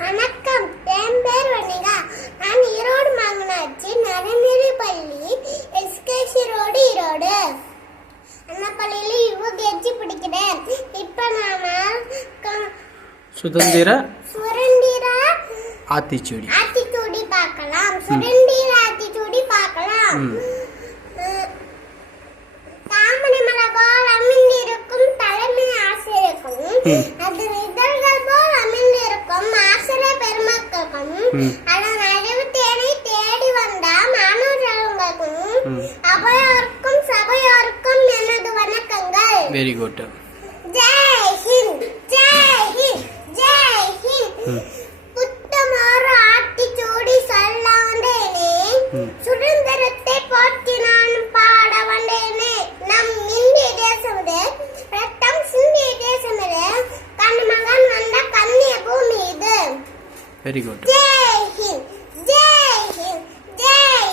வணக்கம். என் பேர் வனிகா நான் ஈரோடு மாங்கனாட்சி நரநெறி பள்ளி எஸ்கேசி ரோடு ஈரோடு. அந்த பள்ளியில் இவ்வளோ கெஜ்ஜி பிடிக்கிறேன். இப்போ நான் சுதந்திர சுரண்டிரா ஆத்திச்சூடி. ஆத்திச்சூடி பார்க்கலாம். சுரண்டிர ஆத்திச்சூடி பார்க்கலாம். தாமரை மலர் போல் அமிழ்ந்திருக்கும் தலைமை ஆசிரியருக்கும் அதன் அறிவு தேடி தேடி வந்த மாணவர்களுக்கும். அவையோருக்கும் சபையோருக்கும் எனது வணக்கங்கள் வெரி குட் ஜெய் ஹிந்த் ஜெய் ஹிந்த் ஜெய் ஹிந்த் ம். புத்தமாறு ஆத்திச்சூடி சொல்ல வந்தேனே ம். சுதந்திரத்தை போற்றி நான் பாட வந்தேனே நம் இந்திய தேசம் இது ரத்தம் சிந்திய தேசம் இது கண் மகன் வந்த கண்ணிய பூமி இது வெரி குட் ஜெய் ஹிந்த் ஜெய் ஹிந்த் ஜெய்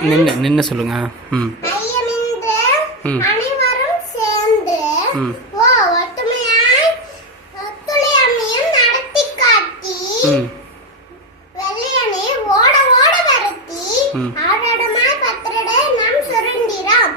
நின்று நின்று சொல்லுங்க. ம். ம். அனைவரும் சேர்ந்து ம். ம். வெள்ளையனை ஓட ஓட வருத்தி. ஆடடமாய் பத்திரட நாம் சுரண்டிராம்.